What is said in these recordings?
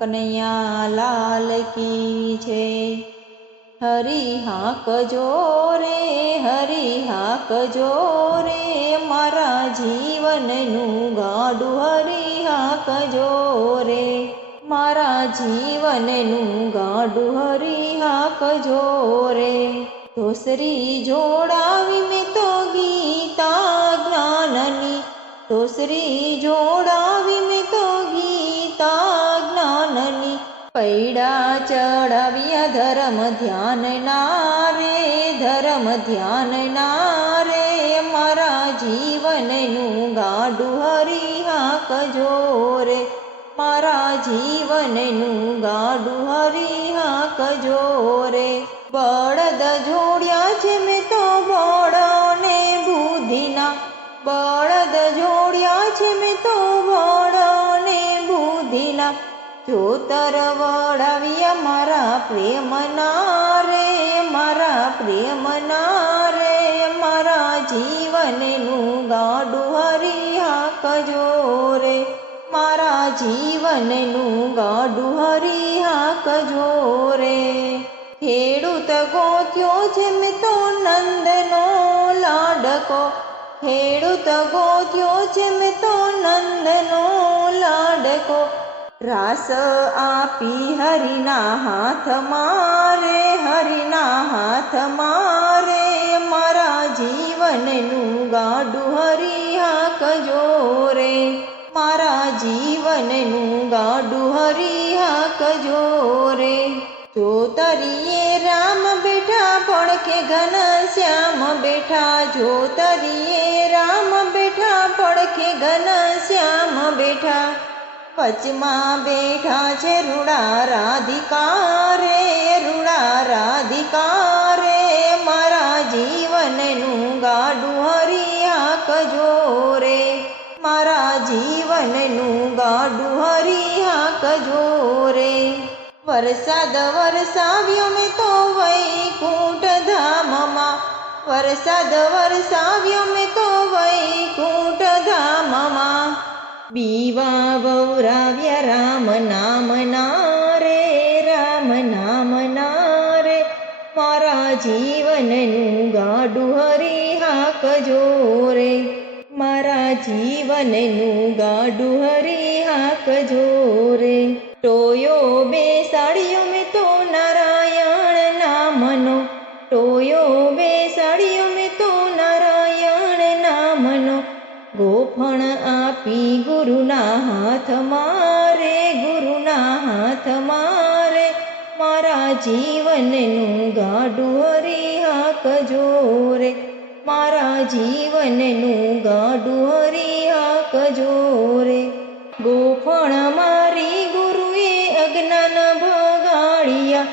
કનૈયા લાલ કી છે। હરી હાંકજો રે, હરી હાંકજો રે, મારા જીવનનું ગાડું હરી હાંકજો રે, મારા જીવનનું ગાડું હરી હાંકજો રે। ધોસરી જોડાવી મેં તો ગીતા જ્ઞાનની, ધોસરી જોડાવી મેં તો ગીતા જ્ઞાનની, પૈડા ચડાવ્યા ધર્મ ધ્યાનના રે, ધર્મ ધ્યાનના રે, મારા જીવનનું ગાડું હરી હાંકજો રે, મારા જીવનનું ગાડું હરી હાંકજો રે। બળદ જોડ્યા છે મેં તો બળને બુદ્ધિના, બળદ જોડ્યા છે મેં તો બળને બુદ્ધિના, જોતર વળાવ્યા મારા પ્રેમના રે, મારા પ્રેમના રે, મારા જીવનનું ગાડું હરી હાંકજો રે, મારા જીવનનું ગાડું હરી હાંકજો રે। ખેડૂત ગોત્યો છે મેં તો નંદનો લાડકો, ખેડૂત ગોત્યો છે મેં તો નંદનો લાડકો, રાસ આપી હરિના હાથમાં રે, હરિના હાથમાં રે, મારા જીવનનું ગાડું હરી હાંકજો રે, મારા જીવનનું ગાડું હરી હાંકજો રે। જોતરીએ રામ બેઠા પડખે ઘનશ્યામ બેઠા, જોતરીએ રામ બેઠા પડખે ઘનશ્યામ બેઠા, વચમાં બેઠા છે રૂડા રાધિકા રે, રૂડા રાધિકા રે, મારા જીવનનું ગાડું હરી હાંકજો રે, મારા જીવનનું ગાડું હરી હાંકજો રે। વરસાદ વરસાવ્યો મેં તો વૈકુંઠ ધામમાં, વરસાદ વરસાવ્યો મેં તો વૈકુંઠ ધામમાં, બીવા વવરાવ્યા રામ નામના રે, રામ નામના રે, મારા જીવનનું ગાડું હરી હાંકજો રે, મારા જીવનનું ગાડું હરી હાંકજો રે। ટોયો બેસાડ્યો મેં તો નારાયણ નામનો, ટોયો બેસાડ્યો મેં તો નારાયણ નામનો, ગોફણ આપી ગુરુના હાથમાં રે, ગુરુના હાથમાં રે, મારા જીવનનું ગાડું હરી હાંકજો રે, મારા જીવનનું ગાડું હરી હાંકજો રે। ગોફણ મારી ગુરુએ અજ્ઞાન ભગાડ્યા,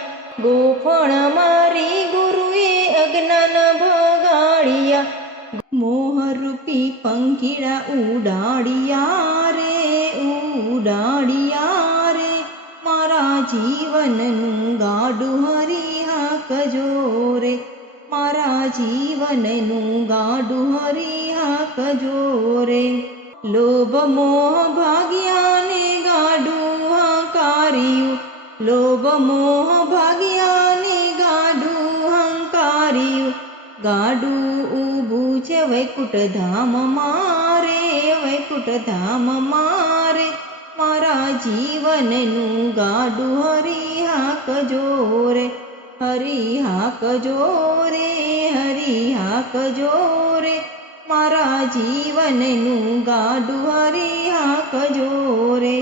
ગોફણ મારી ગુરુએ અજ્ઞાન ભગાડ્યા, મોહરૂપી પંખીડા ઉડાડ્યા રે, ઉડાડ્યા રે, મારા જીવનનું ગાડું હરી હાંકજો રે, મારા જીવનનું ગાડું હરી હાંકજો રે। લોભ મોહ ભાગ્યાને ગાડું હંકાર્યું, લોભ મોહ ભાગ્યાને ગાડું હંકાર્યું, ગાડું ઊભું છે વૈકુંઠ ધામમાં રે, વૈકુંઠ ધામમાં રે, મારા જીવનનું ગાડું હરી હાંકજો રે, હરી હાંકજો રે, હરી હાંકજો રે, મારા જીવનનું ગાડું હરી હાંકજો રે।